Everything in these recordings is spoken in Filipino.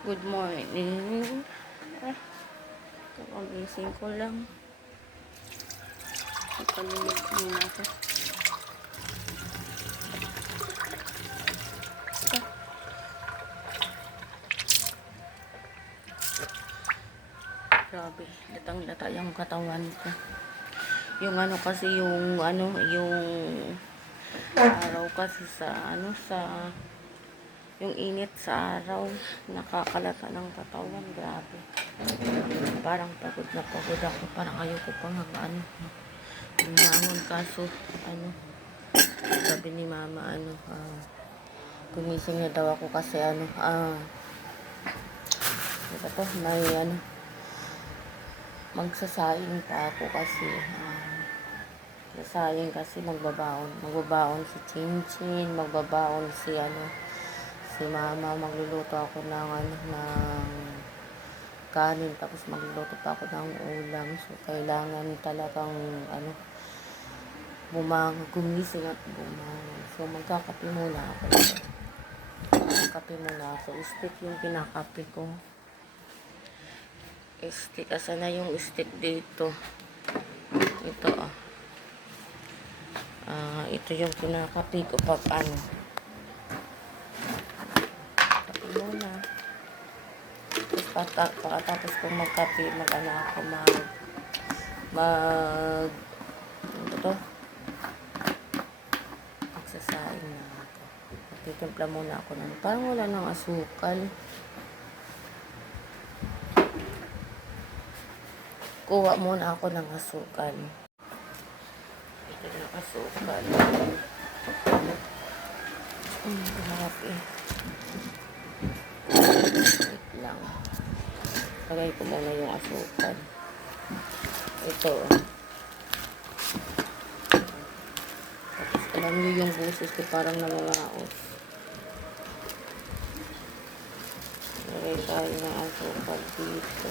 Good morning. Ah, kakagising ko lang. Nagkalulog muna ako. Ah, grabe, latang-lata yung katawan ko. Yung ano kasi, yung araw kasi yung init sa araw, nakakalata ng katawan, grabe. Parang pagod na pagod ako, parang ayoko pang bumangon kaso, sabi ni mama, gumising na daw ako kasi diba to, may magsasaing pa ako kasi, sasaing kasi magbabaon si Chinchin, magbabaon si mama, magluluto ako ng kanin, tapos magluluto pa ako ng ulam, so kailangan talagang gumising at bumangon. So magkakape muna ako. Kape muna ako. Stick yung kinakape ko. Stick. Asa na yung stick dito? Ito ito yung kinakape ko pag kape muna. Tapos pagkatapos kong magkape, magsasaing na ako. Magtitimpla muna ako parang wala ng asukal. Kuha muna ako ng asukal. Ito yung asukal. Grabe. Wait lang. Lagay ko muna yung asukal. Ito. Tapos alam nyo yung busis ko parang namamaos. Lagay tayo ng asukal dito.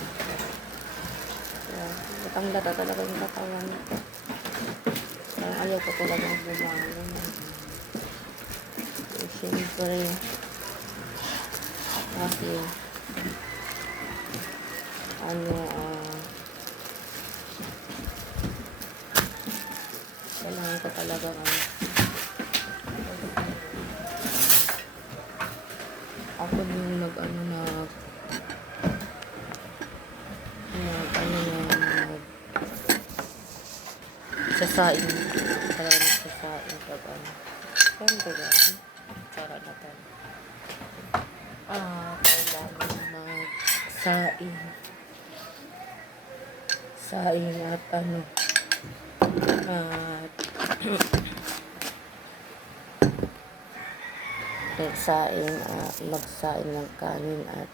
Latang-lata talaga yung katawan ko. Parang ayaw ko talagang bumangon. So, siyempre, kasi, kailangan ko talaga ako yung sasain. Talaga nagsasain pag siyempre yan. Tsara na tayo. Kailangan magsain. Sain at magsain ng kanin at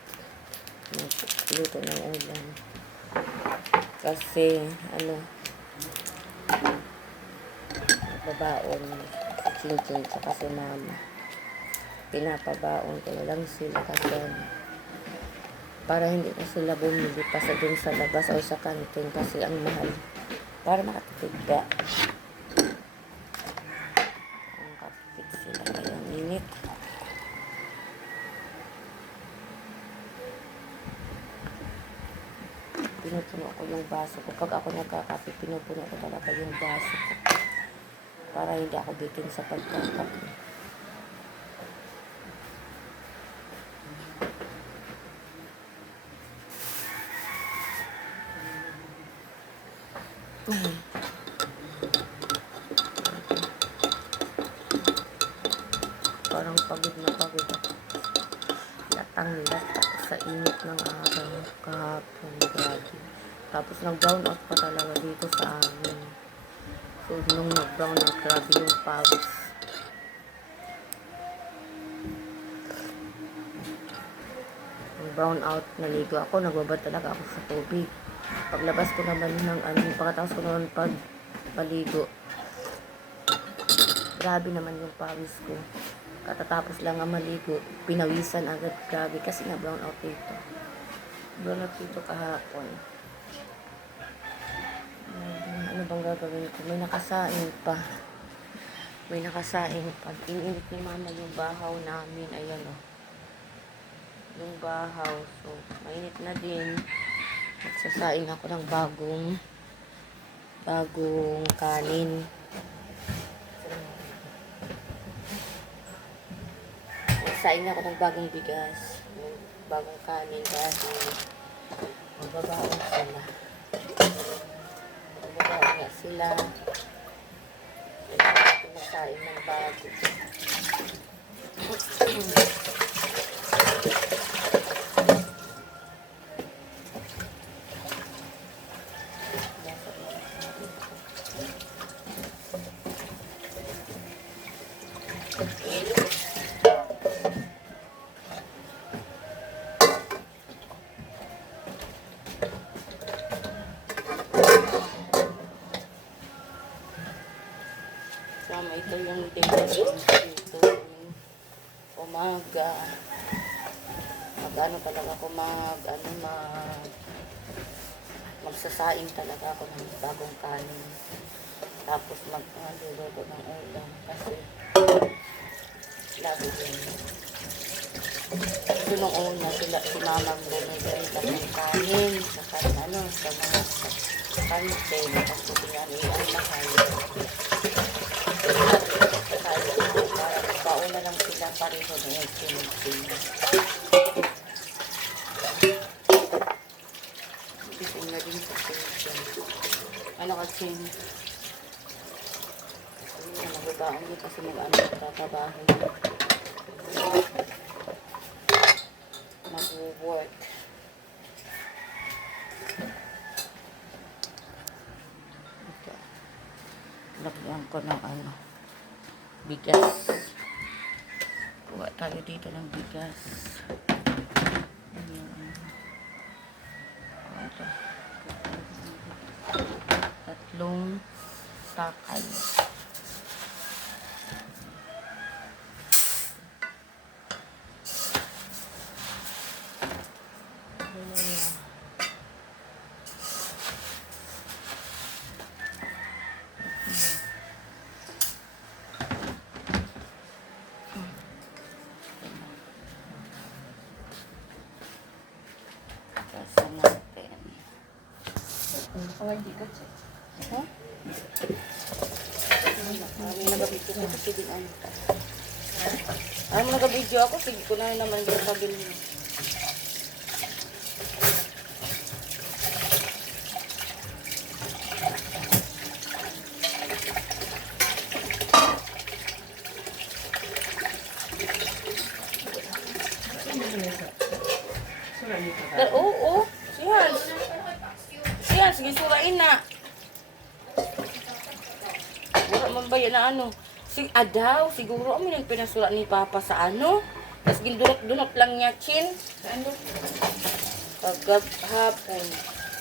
magluto ng ulam. Kasi babaon si Chinchin tsaka si mama, pinapabaon ko na lang sila kasi para hindi na sila bumili pa dun sa labas o sa kantin kasi ang mahal, para makatipid ka. Makatipid sila kaya minit. Pinupuno ko yung baso ko. Pag ako nagkakape, pinupuno ko talaga yung baso ko para hindi ako bitin sa pagkakape. Parang pagod na pagod ako. Latang-lata sa init ng araw kahapon, grabe. Tapos nag-brown out pa talaga dito sa amin. So nung nag-brown out, grabe yung pawis. Brown out, naligo ako, nagbabad talaga ako sa tubig. Paglabas ko naman pagkatapos ko naman paligo, grabe naman yung pawis ko. Katatapos lang maligo, pinawisan agad, grabe kasi na brown out dito. Brown out dito kahapon. Ano bang gagawin ko? May nakasaing pa. Ininit ni mama yung bahaw namin. Ayan yung bahaw. So, mainit na din. Magsasaing ako ng bagong kanin. Magsasaing ako ng bagong bigas. Yung bagong kanin kasi magbabaon sila. Magbabaon nga sila. Magsasaing ng bago. Sama ito yung daily dito. Umaga. Mag-ano talaga ako magsasaing talaga ako ng bagong kanin. Tapos magluluto ng ulam kasi lagi din. Ito nung una si mama bumibili ng kanin sa mga kantin. Kasi pinali ang mahal. Para bauna lang sila pareho na yung sinipin. Gising na din sa sinipin. Ano kasi nagbabaon din kasi nagtatrabaho mag-work. Lagyan ko ng bigas. Kuha tayo dito ng bigas. Ito. 3 sakal. Kasi natin. Hindi ka check. Ha? Nagabidyo ko kasi din ano. Nagabidyo ako, sige ko na naman yung sabi niyo. Oo, siya, sige surain na. Wala man ba yan na ano? Daw, siguro may pinasura ni Papa sa ano. Tapos gindunot-dunot lang niya, Chin. Ano? Hapon.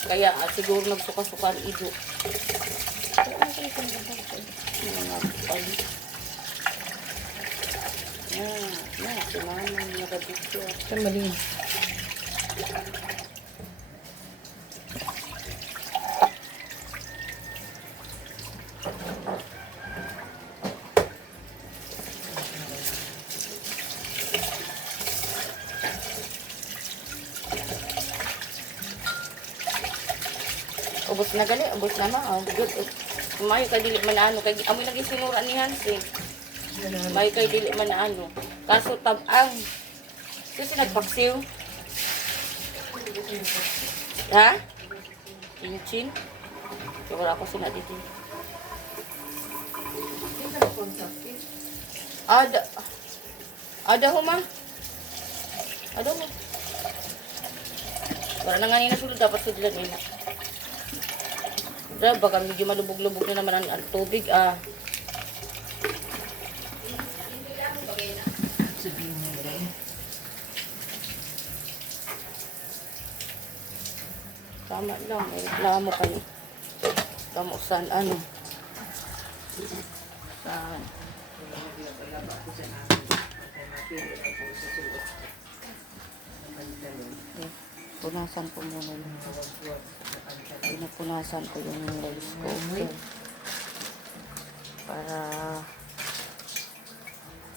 Kaya siguro nagsuka-suka ang ido. Si mama nakabidyo. Sa mali. Ubos na gali, ubos na ma. Good. May kay dili man ano kay amoy lagi sinura ni Hansi. May kay dili man ano. Kaso tab-ang. Kasi nagpaksiw. Ha? Chinchin? Kaya wala ako sina dito. Ada ho ma. Ada ho. Wala na nga nina sulod. Dapat sudulan nila. Baka medyo malubog-lubog na naman ang tubig Sabihin mo rin. Tama lang, reklamo kayo. Kamu saan ano? Saan? Punasan ko muna yun. Pinapunasan ko yung rice cooker. Para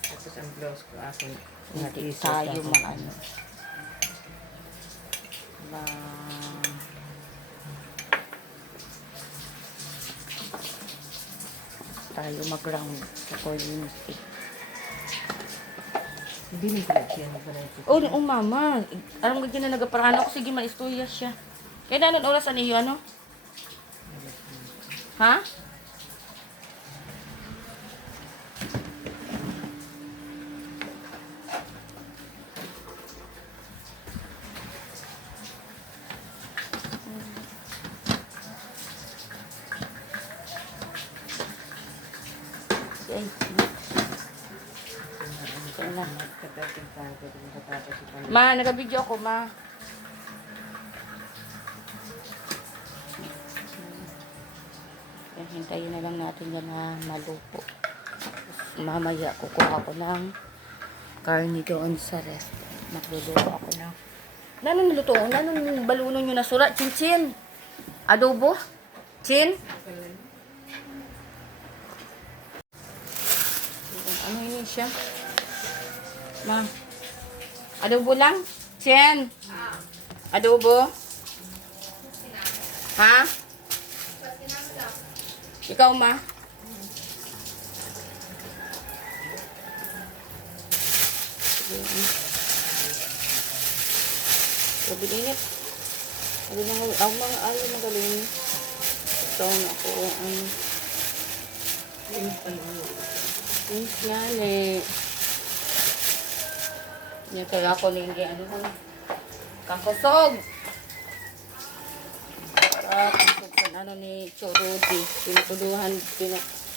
Tapos ang blouse ko ako. hindi tayo maano. tayo mag-round sa kuryente. Hindi rin pala siya nag-variety. Oh, mama. Alam nga na nagaparaan ako. Sige, maistorya siya. Kaya na oras ano yun, ano? Ha? Ay, ma, nag-video ako, ma. Hintayin na lang natin yan na malupo. Mamaya kukuha ko ng karne doon sa restaurant. Magluluto ako ng... Nanong niluto? Nanong baluno nyo na surat? Chin-chin? Adobo? Chin? Ano yun siya? Ma. Adobo lang? Chin? Adobo? Ha? Ikaw, ma? Sabi init. Sabi na ako mga ayaw na galing. Ito na ako. Yan eh. Yan kaya ako hindi kakusog. Para kusog sa ni Chorodi.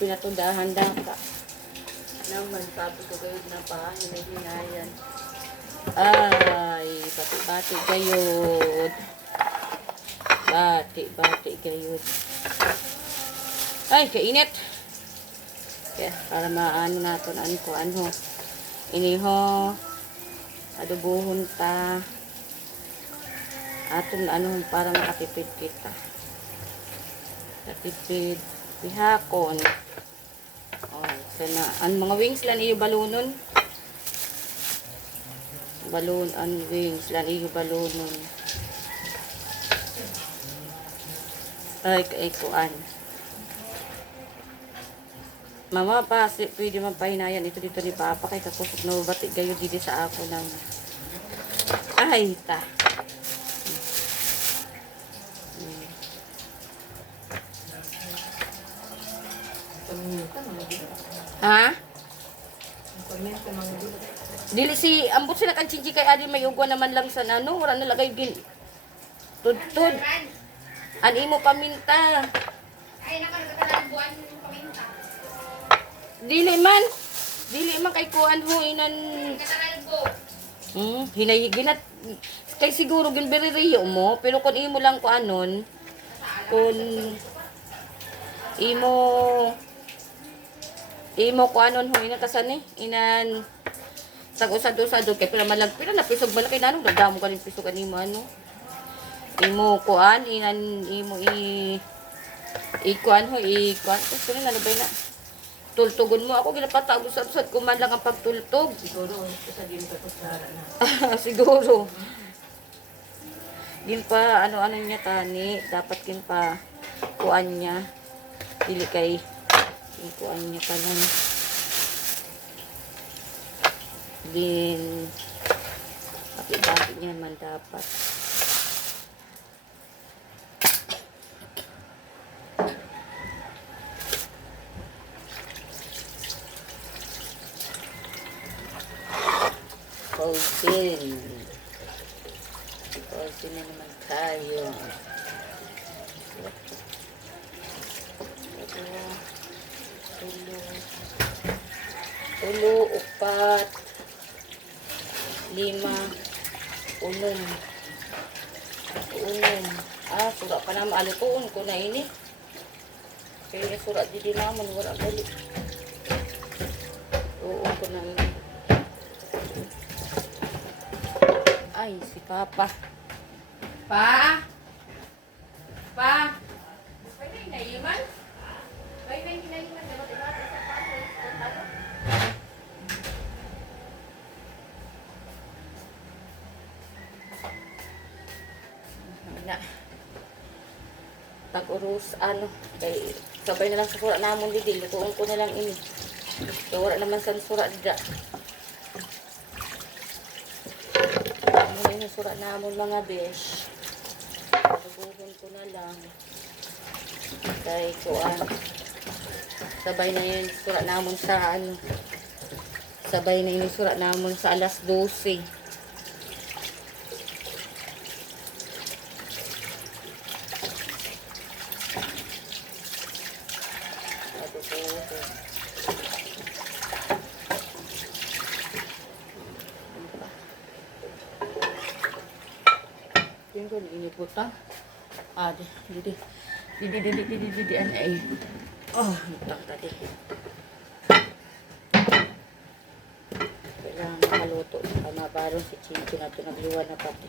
Pinatudahan data. Naman sabi ko kayo na pa. Hinahinayan. Ay, bati-bati gayod. Bati gayod. Ay, kainit. Kaya, para maano natin, ano. Iniho. Adobohon ta. Atong ano, para makatipid kita. Katipid. Pihakon. Oh, sana. Ang mga wings lang iyo balunon. Balloon and wings lang iyo balunon. Ay kuan. Mama pa, pwede man pahinayan ito dito ni Papa kay kakusok na bati gayo dito sa ako ng ay ta. Ha? Dili si ambot sila kan chinchi kay adi may ugwa naman lang sa ano, wala na lagay gin. Tudtud. An imo paminta. Ay nakaragatan buwan yung paminta. Dili man kay kuan ho inan. Hinay ginat kay siguro ginbeririyo mo, pero kun imo lang kuanon, kun imo kuanon ho inan kasani, inan tag-usad-usad kay pila malag pila na pisog malaki nanong dadamo kanin pisog kanimo ano. Imo kuan inan imo kuan ho kuan kasi na labay na. Tultugon mo ako ginapatag usad-usad ko man lang ang pagtultog. Siguro sa din ka na. Siguro. Din pa ano niya tani, dapat kin pa kuan niya. Dili kay kuan niya pa lang. Din bakit niya man dapat. Pausin na naman tayo. Tulo, upat, 5, 6. Sura pa naman. Alutuon ko na ini. Kaya sura di naman. Wala balik. Tuon ko na ini. Ay, si Papa. Pa? Pwede hinaiman? Pwede hinaiman. tag-urus, ano, kay sabay na lang sa sura namon didi, lutuon ko na lang ini. Kaya wala naman sa sura dida. Ano na yung sura namon mga besh. Palubuhin ko na lang. Kay kuan. Sabay na yun sura namon sa ano. Sabay na yun sura namon sa alas 12. Yung ko iniputan. Ah, di anay. Oh, utang tadi. Kailangan makaluto. Mabarong si Chinchi na ito nagliwan na pati.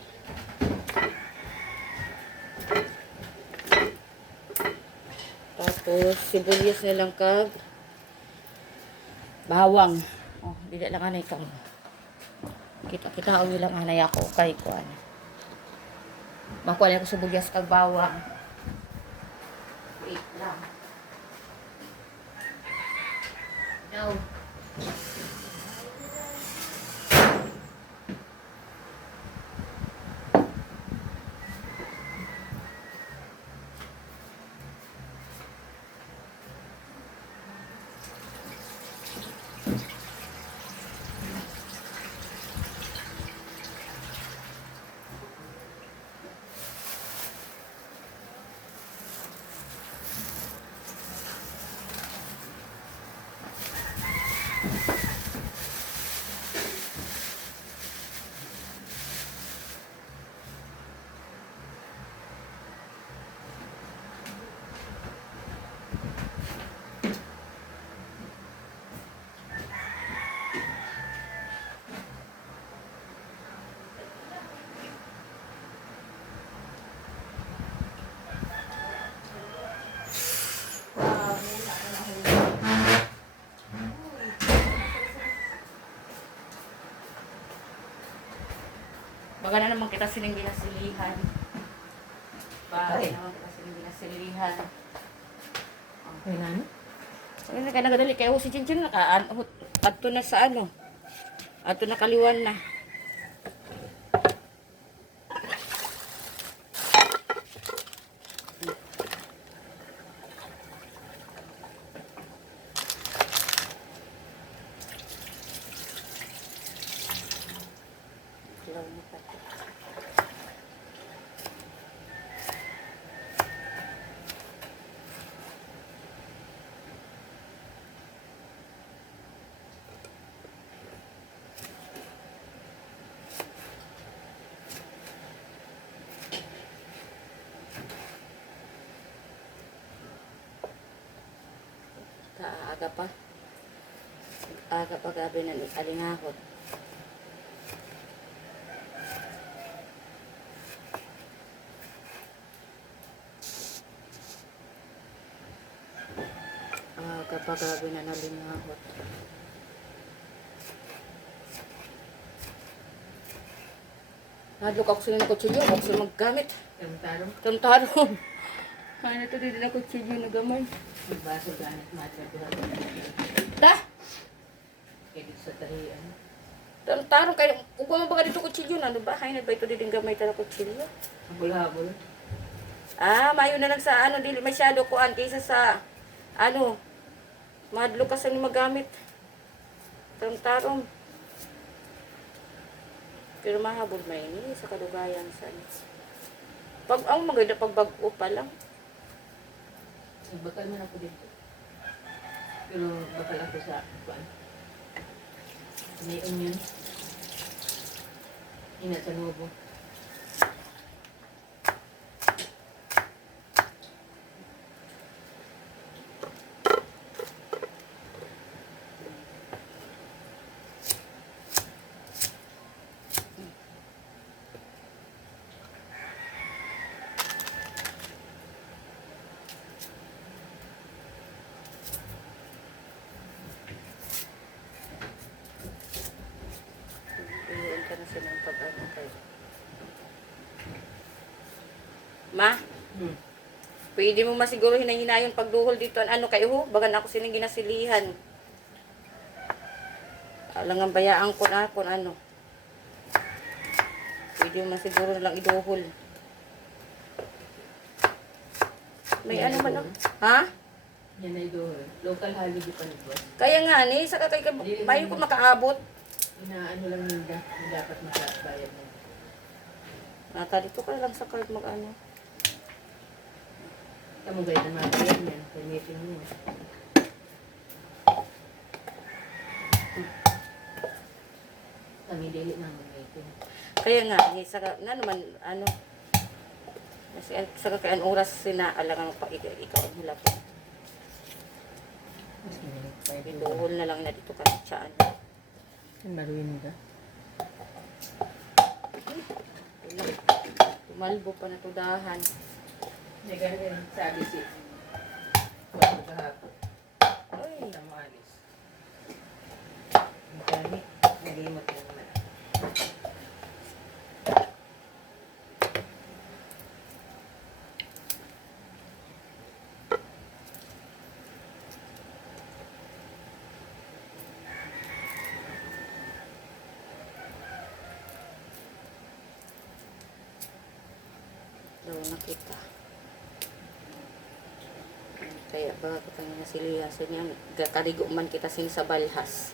Tapos, sibuyas na lang kag bawang. Oh, dili lang anay kang. Kita ang ilang anay ako kay kuan. Makuha ko sibuyas kag bawang. Wait lang. No. Baga na naman kita sining ginasilihan. Baga Ay. naman kita sining ginasilihan. Ay, nani? Ano na kaya nagadali kaya si Chinchin ato na sa ano. Ato na kaliwan na. Aga pa. Aga pa gabi na alingahot. Aga pa gabi na alingahot. Nadlok ako sa ng kutsilyo, ako sa maggamit. Tantaro. Tantarong. Ano ito din na kutsilyo na gamay. Magbaso ganit matira. Da! Kaya dito sa tarihan. Tantarong kayo. Kung ba dito kutsilyo na, ano ba? Hay na ba ito din gamay tala kutsilyo? Habol-habol. Ah, mayo na lang sa ano, dili masyado kuan kaysa sa ano, madlo ka sa ni magamit. Tantarong. Pero mahabol may ini sa kadugayan sa ano. Pag ang maganda pag bag-o pa lang. Bakal man ako dito. Pero bakal ako sa kuan. May onion. Ina sa lobo. Iyon ka na silang pag-ano kayo. Ma, Hmm. Pwede mo masiguro hinahinayon pagduhol dito. Ano kayo ho? Bagan ako sining ginasilihan. Alangan bayaan ko na kung ano. Pwede mo masiguro lang iduhol. May Yan ano ay man doon. Ha? Yan ay doon. Local holiday pa nito. Kaya nga ni, sa kakay bayo ko makaabot. Inaano lang nila. Yung dapat makabayad mo. Nata, dito ka lang sa card mag-ano. Kamu gaya ng mga bayad niyan. Gamitin mo. Kami dili na gamitin. Kaya nga, ni, sa na naman, ano, kasi sa kakay oras sinaalangan pa ikaw ang hula pa. Mas minit pa yun. Iduhol na lang na dito ka sa ano. Ang baruin ka. Tumalbo pa na tudahan. May ganyan sabi si wala kahapon. Ay, Kita mo alis. Ang dami. Nag-imot na naman. daw nakita. Kaya ba ko tayo nasilihan sa niya, karigo man kita sing sa balhas.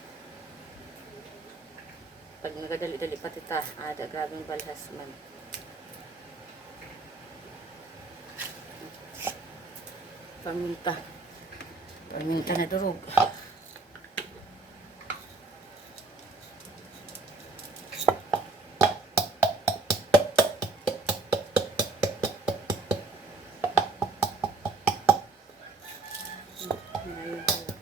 Pag nagadali-dali pati ta, ada grabing balhas man. Paminta. Paminta na durog. Ngayon pala.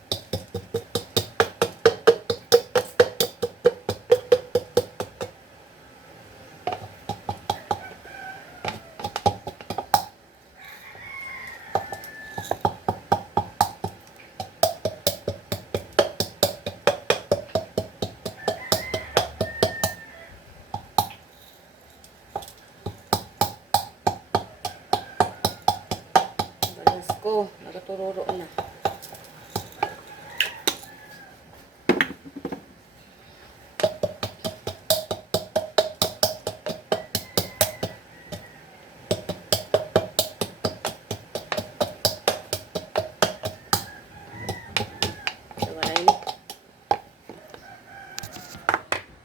Balas ko, nagatururo na. Sabay.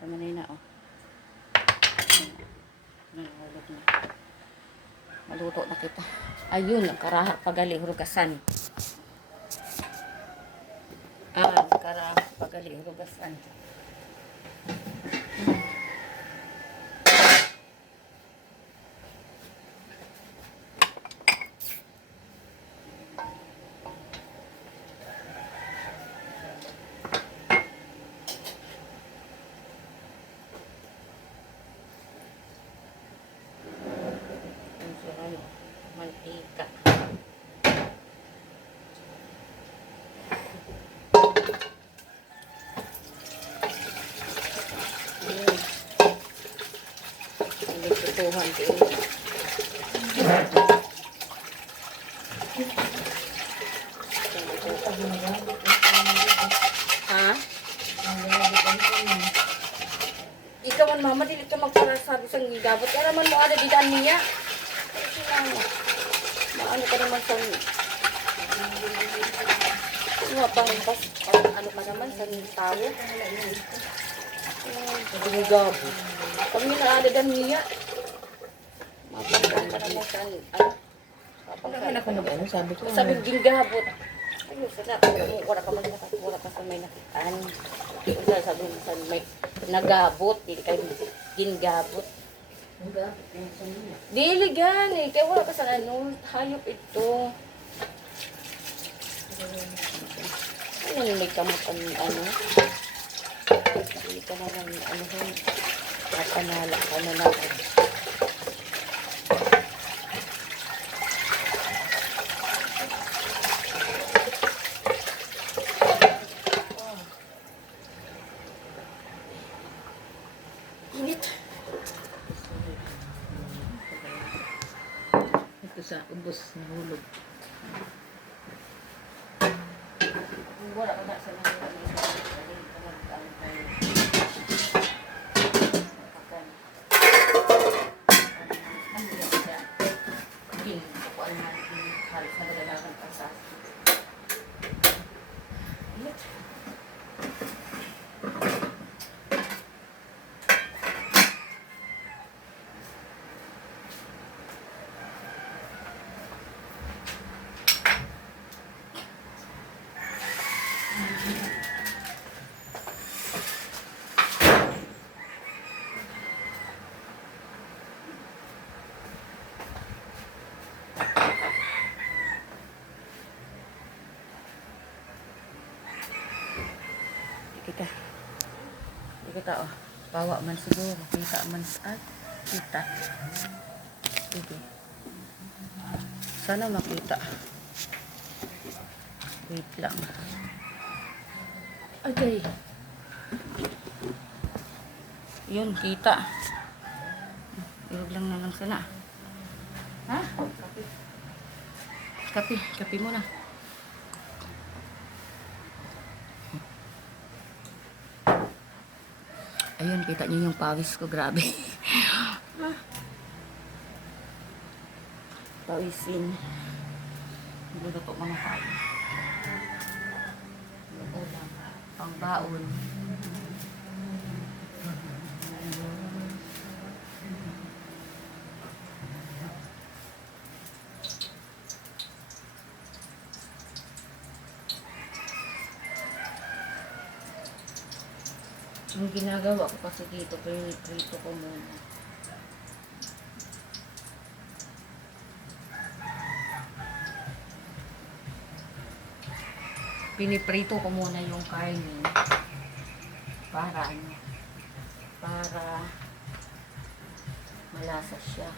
Pamanay na, oh. Nahulog na. Maluto na kita. Ayun, ang karaha pagaling rugasan. Ang karaha pagaling rugasan. Ang sarap. Mantika. Ayun. Ang nagtutuhan din. Ha? Ikaw ang mama, dili ka magparasabi sa ngigabot. Kaya naman mo ada di daan niya. Kasi mama, maano ka naman sa mga pangbas, ano ka naman sa tao. Ngigabot. Pag minaada daan niya, mapangkaan ka naman sa ano. Wala ka mag-ano, sabi ko. Sabi ginggabot. Ayun, sana wala ka sa may nakitaan. Wala sabi mo sa may nagabot, dili kayo ginggabot. Dili gani, kaya wala ka sa ano, hayop ito. Ano yung may kamot ang ano? Dili ka naman ano yun. Kapanala ka na naman. Ito sa ubos, nahulog. Wala ka na sa mga kita oh. Bawa man siguro. Kita man at kita. Sige. Sana makita. Wait lang. Okay. Yun, kita. Irog lang na lang sana. Ha? Kapi. Kapi muna. Ayun, kita niyo yung pawis ko. Grabe. Pawisin. Luluto mga kain. Luto lang. Pangbaon. Yung ginagawa ko kasi dito, prito ko muna. Piniprito ko muna yung karne para ano, para malasa siya.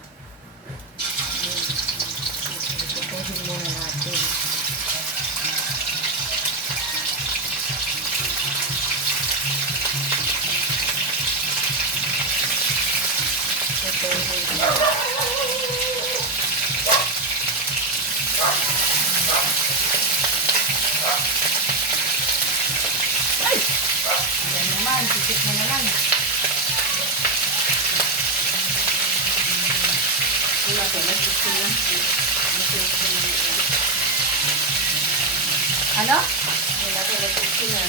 Itutuhin muna natin. Ay! Yan naman, sisip mo na lang. Wala ko, nagsisin lang. Ano? Wala ko, nagsisin lang.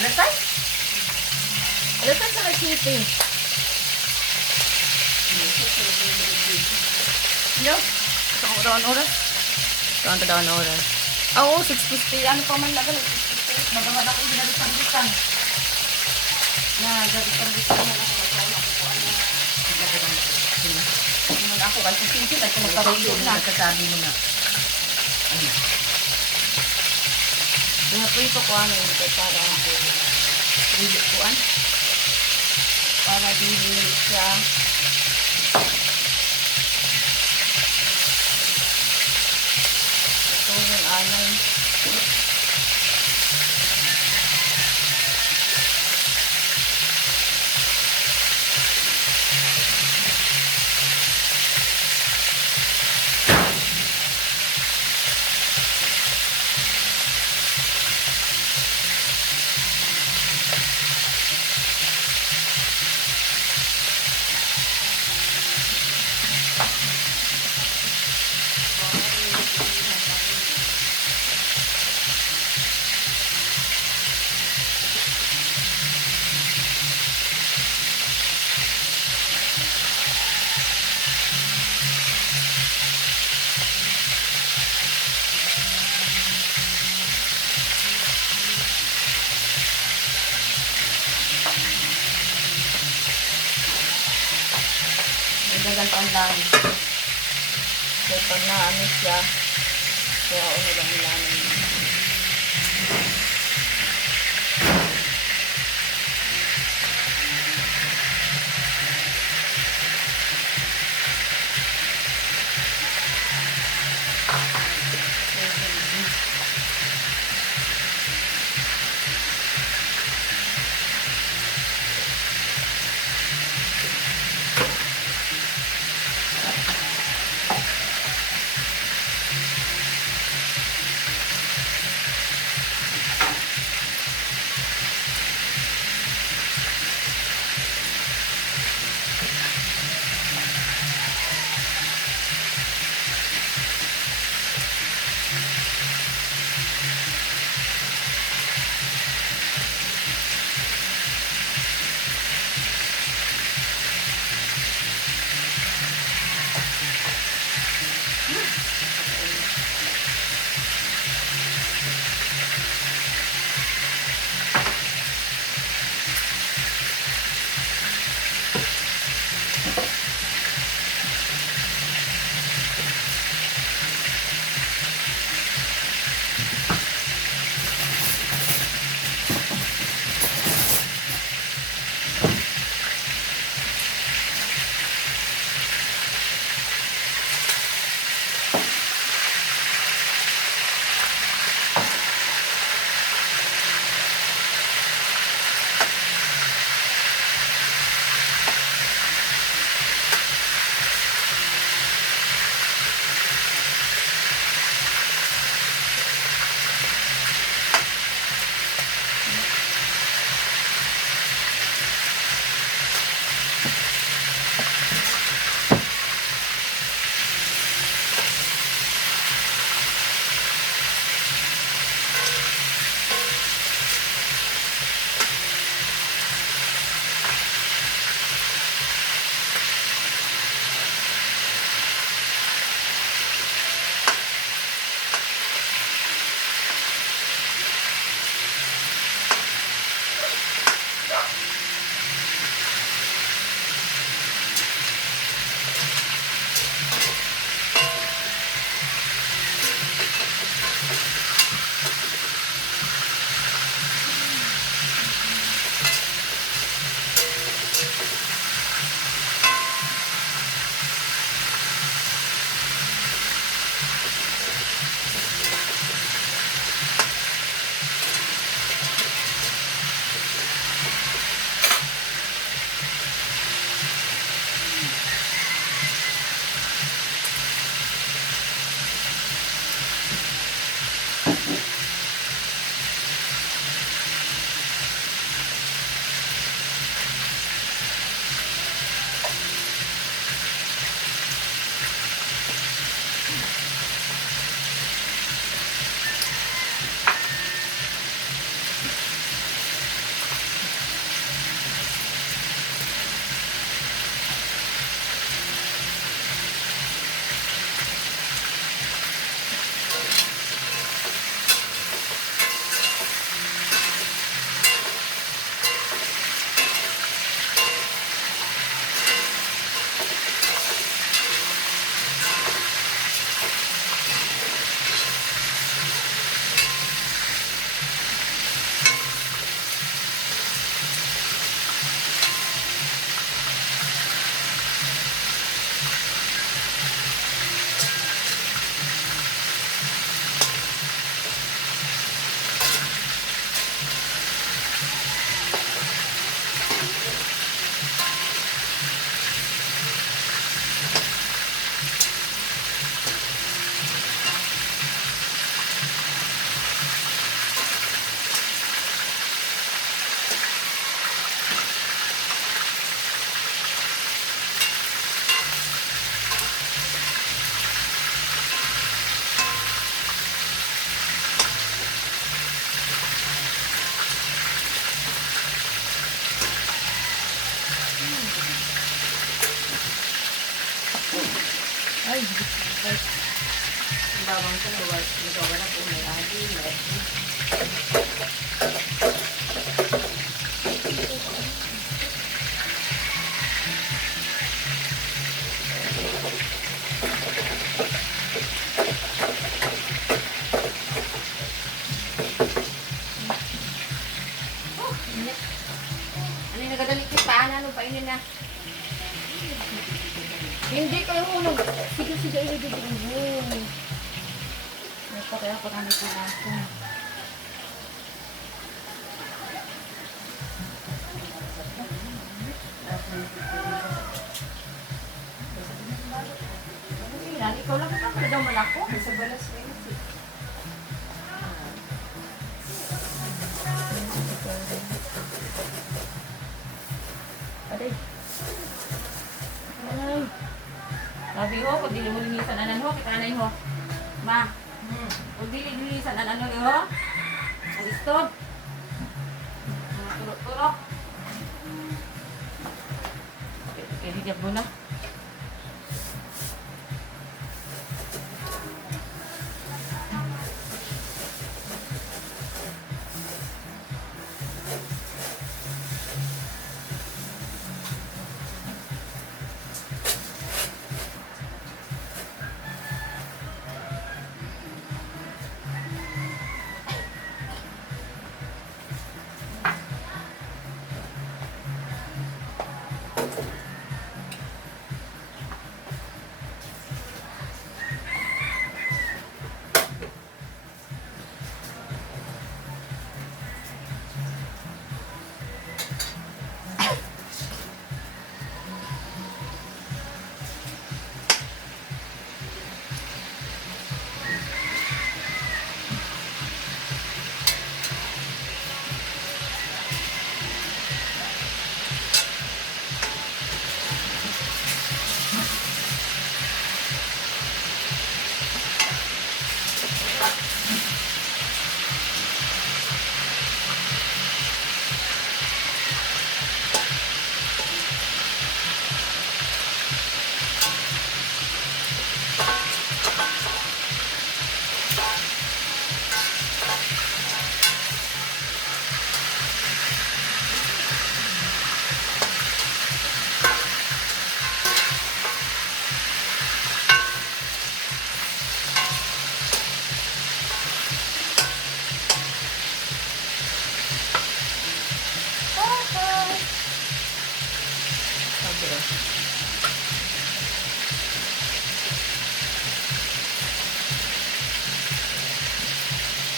Alasay? Alasay sa nagsisin. Hello? Saan ko dawan oras? Saan ko dawan oras? Oo, 6:50. Ano pa man lagal? 6:50. Magawa na ko yung ginagit-panggitan. Gagit-panggitan na ako. Magkawala ko po. Ano muna ako. Kasi simple. At magkaroon na. Kasabi mo na. Ano? Pinaprito ko ano yun. Para dili ko an. Para dili siya. Ito yung anay. Dagan pa ang dami. So, pag naano siya, kaya ano lang ilanin. Ang bawang sa nagawa po may adi, may Ano yung nagadalik yung paan? Ano pa inin na? Hindi kayo hulog. Sige, ilibig mo. Ito kaya ako namin po natin. Ikaw lang ka, pwede daw malako. Sa balas na yun. Aday. Ay. Sabi ho, kung dili mo linisan anan ho, kita anay ho. Ma. Kung dili linisan anan ho. Ang istod. Mga turok-turok. Okay, higap mo na.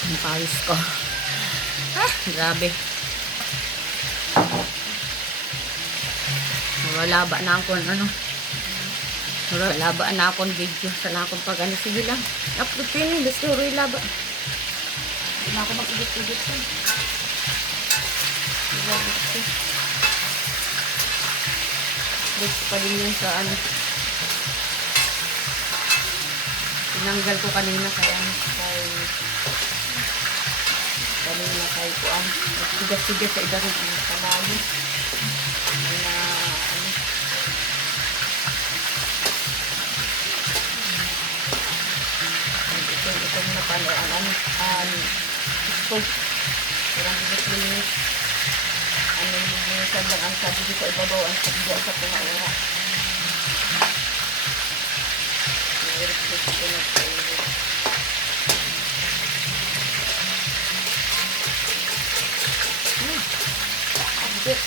Ang pawis ko. Grabe. Wala ba na akong ano? Wala ba na akong video sa na akong pag ano? Sige lang. Upload ko yun. Basta wala ba. Hindi na ako mag-edit-edit ko. Gusto pa din yun sa ano. Tinanggal ko kanina kaya kanina kay kuan. Tigas-tigas sa iba rin ang kalayo. Na ano. Itong napanoan spoke. Parang linis. Ano yung sandang ang sabi dito ibabaw ang sabi sa pangawara. Nag-request ko na sa iyo. Good.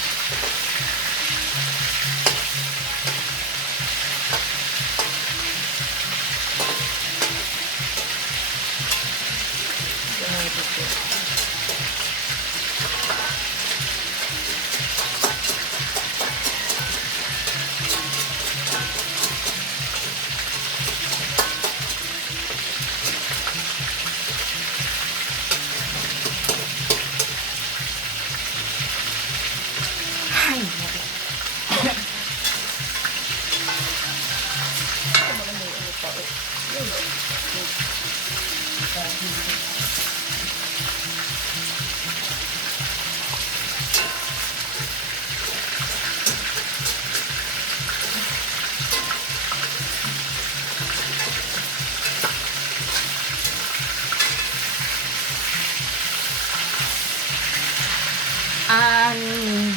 ang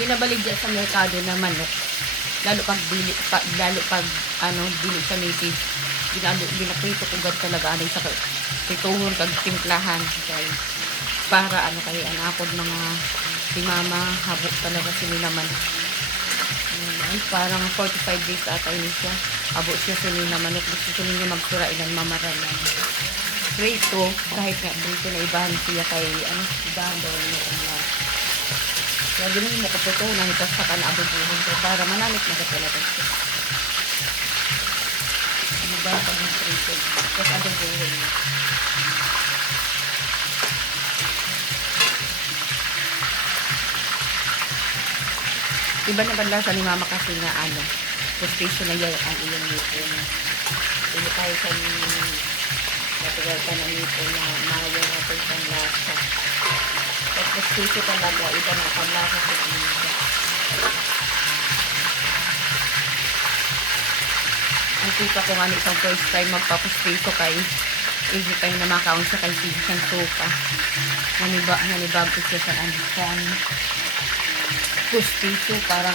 binabaligya sa merkado na manok. Lalo pag dili sa native. Binaprito ko gad talaga anay sa prituhon kag timplahan kay para kay anakod mga si mama habok talaga sila naman. Parang 45 days ata ini siya. Abo siya sila naman at gusto niya magsura ilan mamaralan. Prito kahit nga dito na ibahan siya kay ibahan daw niya na. Kaya ganun mo kaputo na ito sa kanabubuhin ko para manamit na talaga siya. Ba pag prito kasi adobuhin niya. Iba na banlasa ni mama kasi nga frustration na yan ang iyong ngipon. Hindi tayo sa natural ka ng ngipon na mahayaw natin sa lasa. At frustration talaga, iba na panlasa sa ngipon. Ang tita ko nga isang first time magpapustrito kay every time na makaon siya kay siyang sopa. Nanibag ko siya sa pustiso, parang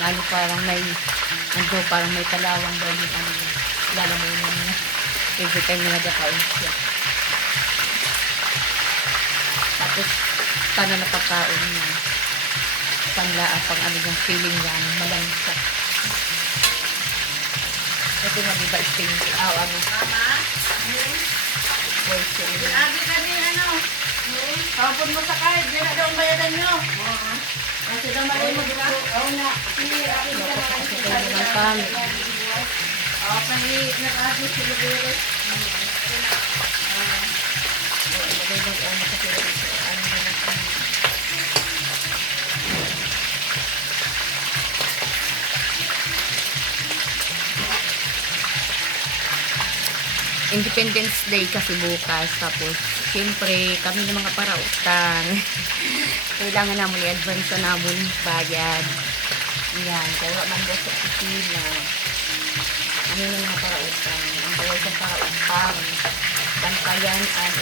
may parang may kalawang daw yung lalamunan niya every time na nagkakaon siya. Tapos sana na pagkaon niya panlaan pang yung feeling niya malansa. Ito nga diba Mama? voice yun. Grabe ka din kapon mo sa card. Yan na daw ang bayadan nyo. Kasi daw malay mo diba? Oo na. Sige, akin ka na kayo sa card. Oo, pang-i nag-asin si Luberes. Independence Day kasi bukas. Tapos, siyempre, kami ng mga parautang. Kailangan naman i-advance na namin bayad. Yan. Kaya wala man daw sa opisina. Kami ng mga parautang. Ang bawal sa parautang. Bantayan ang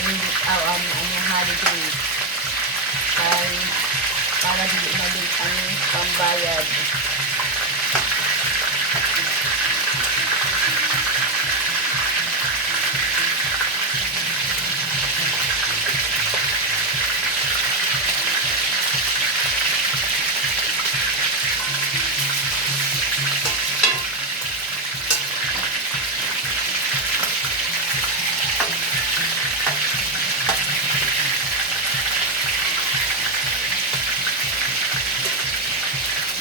holiday. Kaya, para di mabit ang pambayad.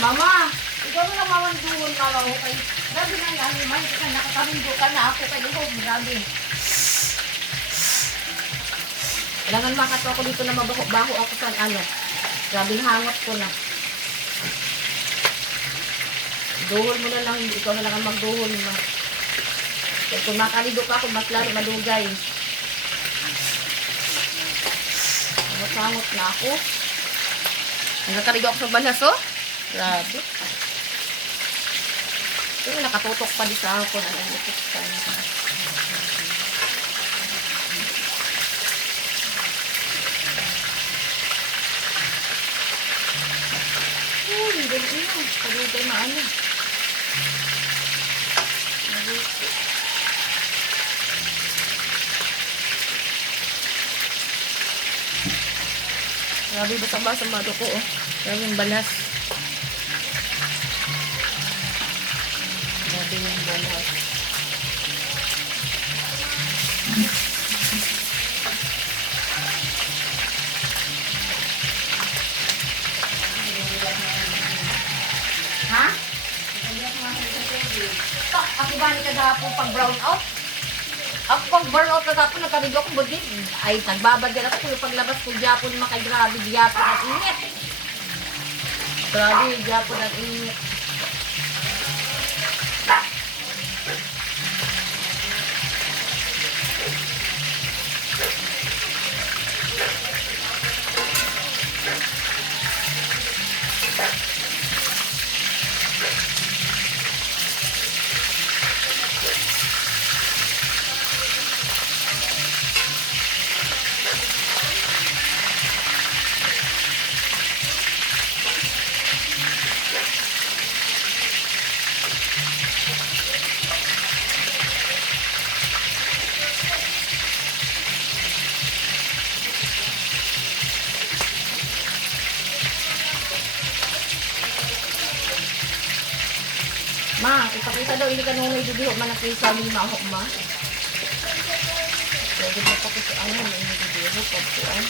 Mama, ikaw mo lang mamanduhon, mama ko kay grabe na yan, may nakatabindo ka na ako kay Lihog, grabe. Kailangan makato ako dito na mabaho ako sa grabing hangot ko na. Duhol mo na lang, ikaw na lang ang magduhol mo. Kaya kung makaligo ka ako, mas lalo madugay. Hangot na ako. Nakakaligo ako sa balas, oh. Grabe. Ito nakatutok pa di sa ako na nag-utok pa. Hindi ino. Pagigay maano. Grabe basa-basa mato ko, oh. Grabe yung balas. Grabe yung balas. Ha? Ako ba ni kagahapon pag brown out? Ako pag brown out kagahapon, nagkarigo akong budid. Ay, nagbabadal ako yung paglabas ko Japon, makagrabe Japon at init. Grabe, Japon at init. daw, ili ka nung may didiho man ang kisa ni mahok ma. Pwede mo pa ko sa ano, may didiho, pagpuan.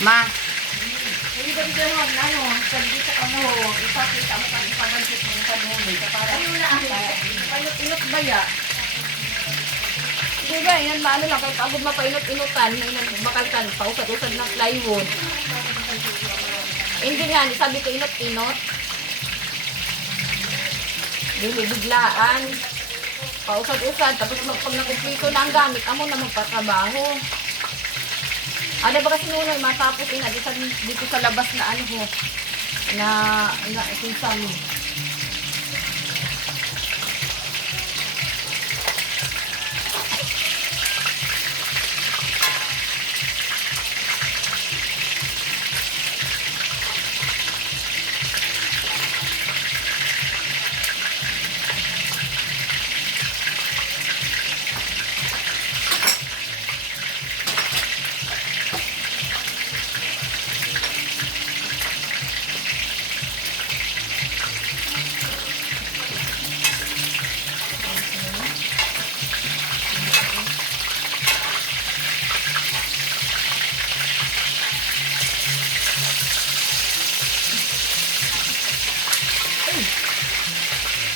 Ma, Hindi ba dito mo, ano, sabi sa kamo, ipakita mo kang ipagansit mo sa muli. Ayun na, painot-inot ba ya? Hindi ba, yan ba, ano lang, kahit pagod mapainot-inutan, may bakalkan, pausad-usad ng plywood. Hindi nga, sabi ko inot-inot. Biglaan. Pausad-usad, tapos pag nakumpleto na ang gamit, amo na magpatrabaho. Ano ba kasi nuna, matapos dito sa labas na ano ko, na sinsam.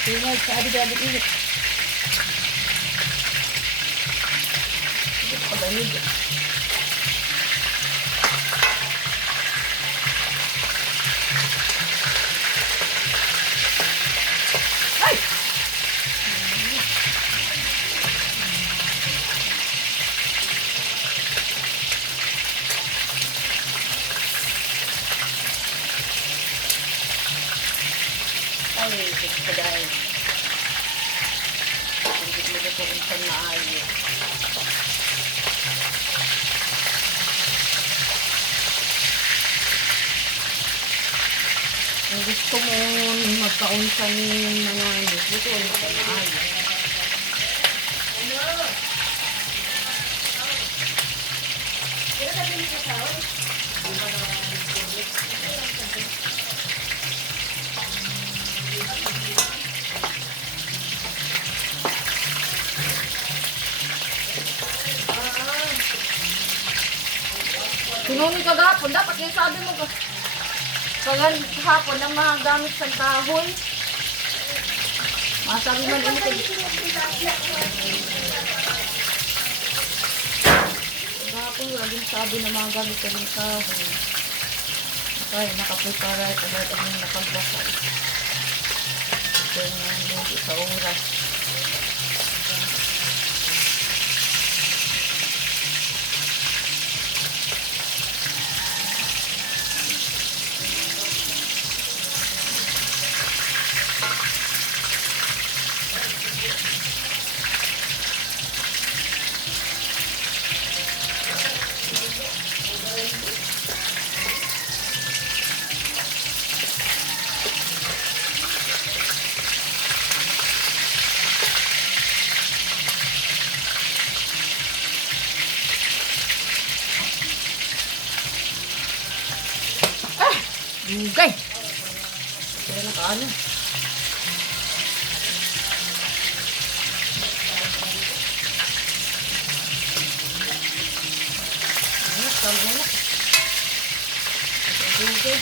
Tingnan sa adik-adik ini. Ito pa ba yun? Ay! Ay, kagay. Hindi mo ito insan na ayos. Kung gusto mo magkaunsan ng mga gusto ko, insan na ayos. Sinuni kagapon, dapat yung sabi mo kahapon na mga gamit sa kahoy. Masabi man ini kahapon, laging sabi na mga gamit sa kahoy. Okay, nakaprepara ito dahil ang nakagbasal. Ganyan, hindi sa oras. Okay. Kaya nakaano. Anak, tama na. Okay.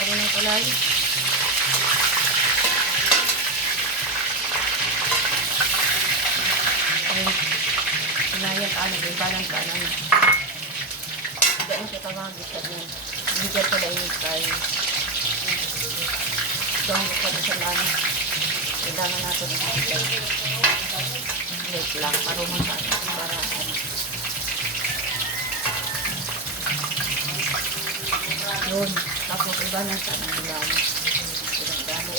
Tama ng kalayo. Sinayan ka ano, balang ka ano. Daan siya tawagin sa niyan. Bigyan pala yung tayo. Ito ang bukad sa lana. Kailangan natin i-bigay. Wait lang, para masano. Para ano. Yun. Tapos iba na sa ng gano. Ibang gano.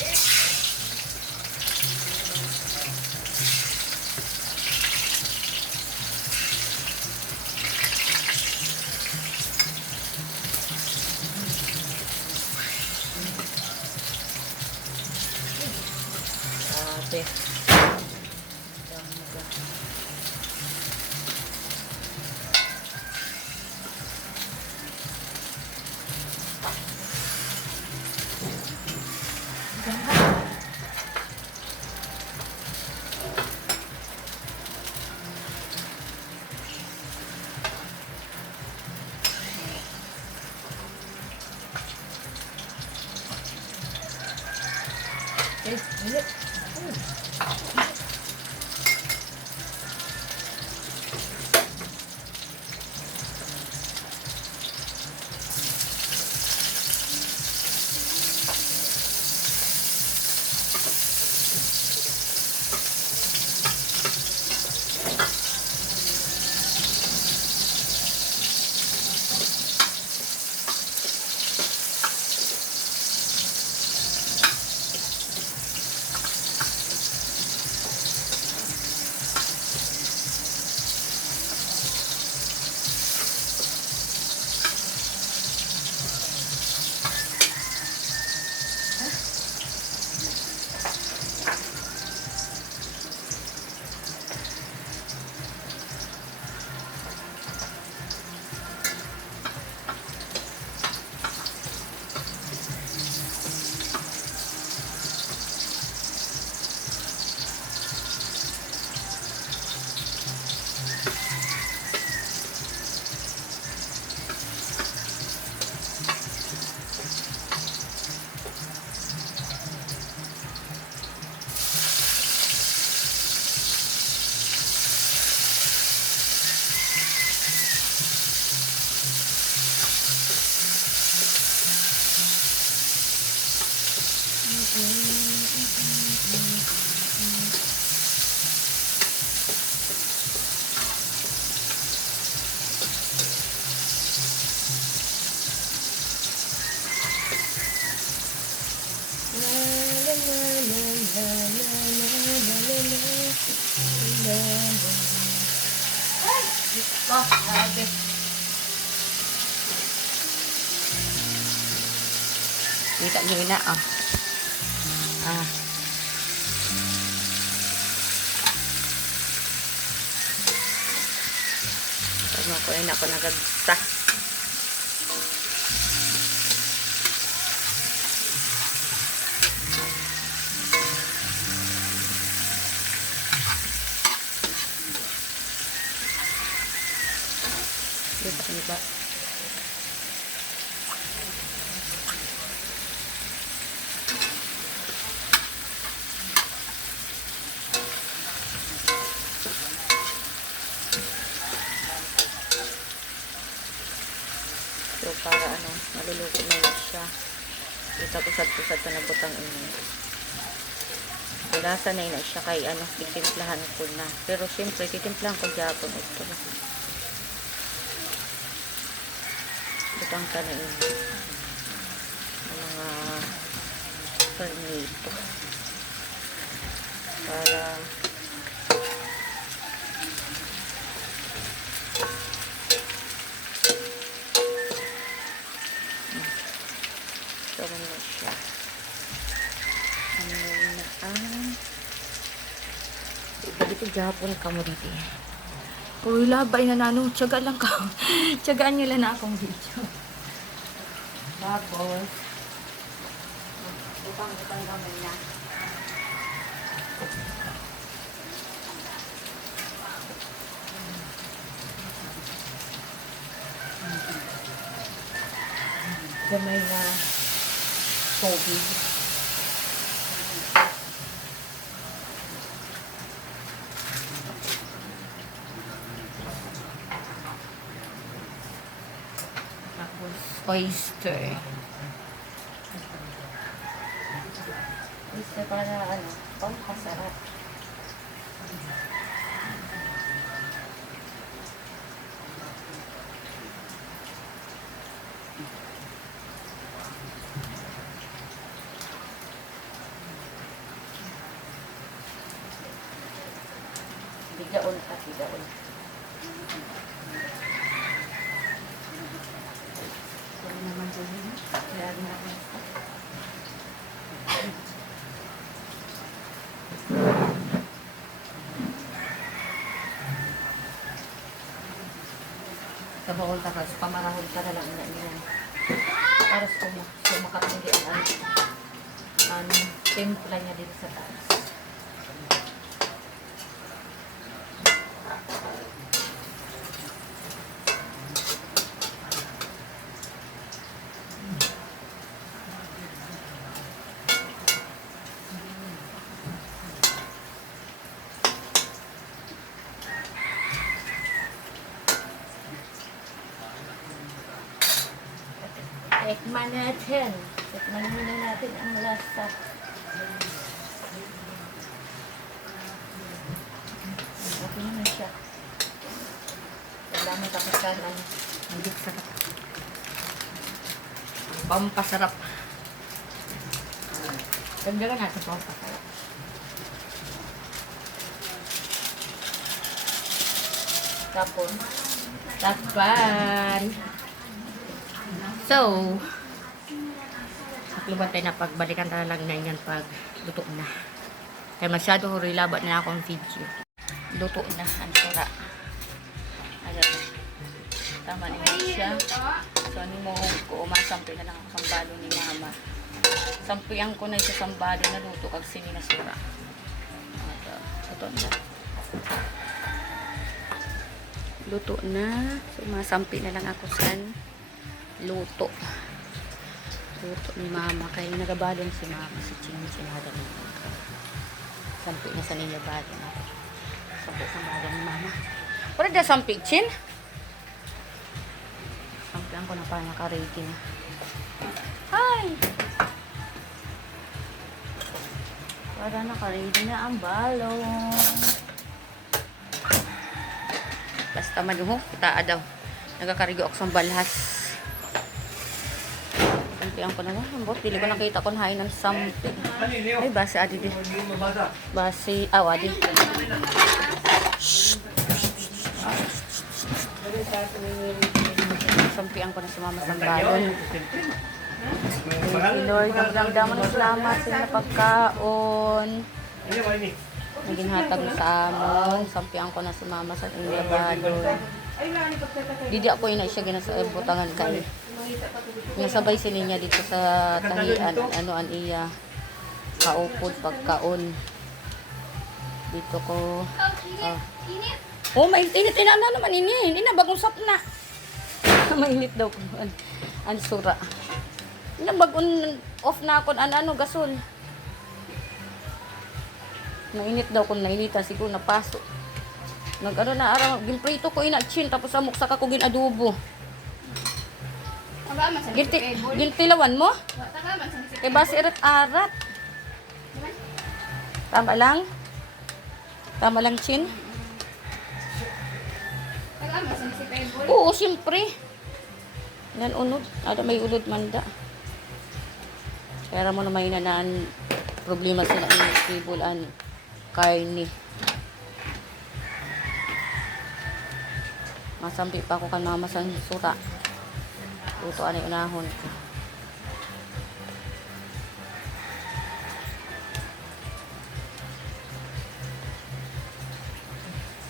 Grabe. Grabe. Kita nyo na, oh. Tama ko yun ako nagagsa. Kita nyo ba? So, para ano, maluluto na yun siya. Tapos-at-pusat pa na butang ini. Lasa na yun siya kay ano, titimplahan ko na. Pero syempre, titimplahan ko Japon ito. Butang ka na yun. Mga permito. Para ano na siya. Ano na ang iba dito Japon ka mo dito. Uy, labay na nano. Tiyaga lang ka. Tiyagaan nyo lang na akong video. Tapos butang gamay na. Gamay na tubig. Tapos oyster. Oyster para ano, pampasarap. Daon kasi daon. Sorry naman po yun. Kaya na ako. Sa bawal ka kasi pamarahon ka na lang na yan. Para sumakat hindi ang templa niya dito sa taas. Tikman natin. Tikman muna natin ang lasa. Okay naman siya. Kailangan tapos ka ng hindi sarap. Pampasarap. Dagdagan natin pampasarap. Tapos, takpan. So, luban tayo na pagbalikan tayo lang na yan pag luto na. Kaya masyado rilabat na akong video. Luto na ang sura. Ayan. Tama na siya. So, ano mo ko umasampi na lang ako sa balo ni mama. Sampian ko na isa sa balo na luto kag sini na sura. Luto na. Luto na. So, masampi na lang ako sa luto ni mama kaya nagabalon si mama si Chinchin hada ni mama sampi na sa niya balon natin sampi sa balon ni mama wala da sampi Chin sampian ko na para naka-ready na hi para naka-ready na ang balon basta manuho kita daw nagakarigo ako sa balhas. Sampian ko na lang. Ambot, dili ko nakita kung hain ng sampi. Ay, base adi di. Base, adi. Sampian ko na si mama sa balon. Thank you, Lord. Nagdamdaman ng salamat sa inyo pagkaon. Naging hatag sa amon. Sampian ko na si mama sa inyo balon. Didi ako yun na siya ginasabutangan kay. Nasabay sila niya dito sa tahian, ano iya kaupod pagkaon. Dito ko. Oh, mainit na naman ini. Hindi na bagong sap na. Mainit daw ko. Ang sura. Hindi na bagong off na ako ano gasol. Mainit daw ko nainita siguro napasok. Nag-ano na araw, ginprito ko Chin tapos amok sa ko ginadobo. Gintilawan mo? Kay base arat-arat. Tama lang? Tama lang, Chin? Oo, siyempre. Yan unod. Ada may unod manda. Kaya mo na may nanaan problema sila ng tibulan karni. Masampi pa ako kan mama sa sura. Luto anay unahon ko.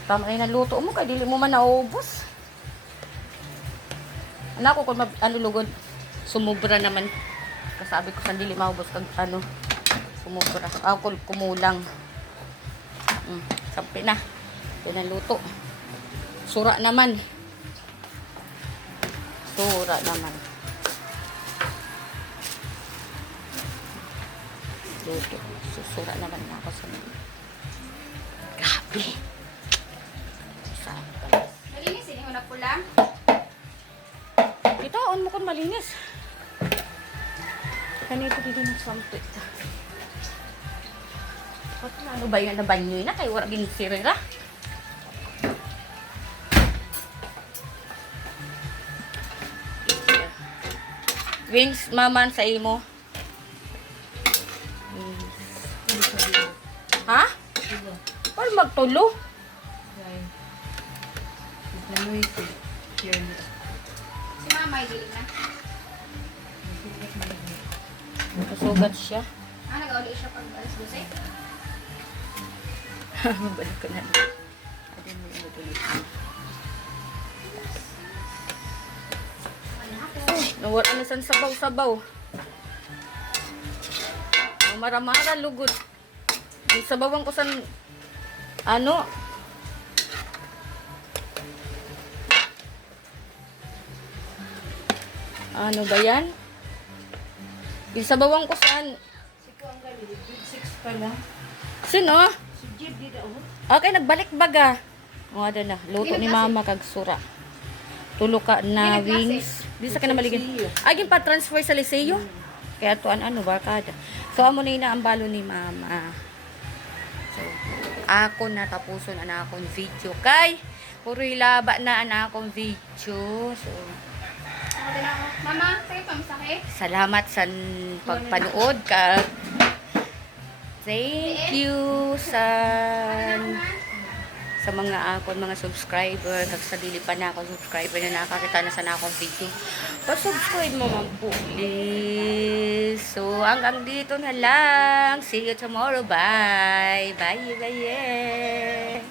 Tama na luto mo kay dili mo man naubos. Anak ko kung lugod sumubra naman. Kasabi ko sa dili maubos kag sumubra. Ako kumulang. Sampi na. Pinaluto. Sura naman. Sura naman. Luto. Susura naman ako sa mga. Grabe. Saan pala? Malinis, hindi mo na pula. Itaon mo kung malinis. Kanito dito ng sampit. Ano ba yun na banyo na? Kaya wala ginisirira. Wings, maman, sa imo. Ha? Wala magtulo. Namoy ko. Fearless. Si Mama ay giling na. Nasugat siya. Nag-auli siya pag alas 12? Mabalik ko na. Adin mo yung tuloy. Nawala na san sabaw-sabaw. Mara-mara lugod. Yung sabawan ko san ano? Ano ba yan? Yung sabawan ko saan? Si ko ang gali. Grade 6 pa lang. Sino? Si Jib di daw. Okay, nagbalik baga. O, ada na. Luto ni mama kag sura. Tulo ka na wings. Di sa kinamaligin. Ay, yung pa-transfer sa Liceo. Kaya tuan ano, barkada. So, amo na ang balo ni mama. So, ako na tapuson na akong video. Kay, puro ilaba na ang akong video. So, Mama, sa'yo pamisake? salamat sa pagpanood ka. Thank you sa mga akon mga subscriber kag sa dili pa na ako subscriber na nakakita na sa na akong video. Pa-subscribe mo man po, please. So, hanggang dito na lang. See you tomorrow. Bye. Bye. Bye.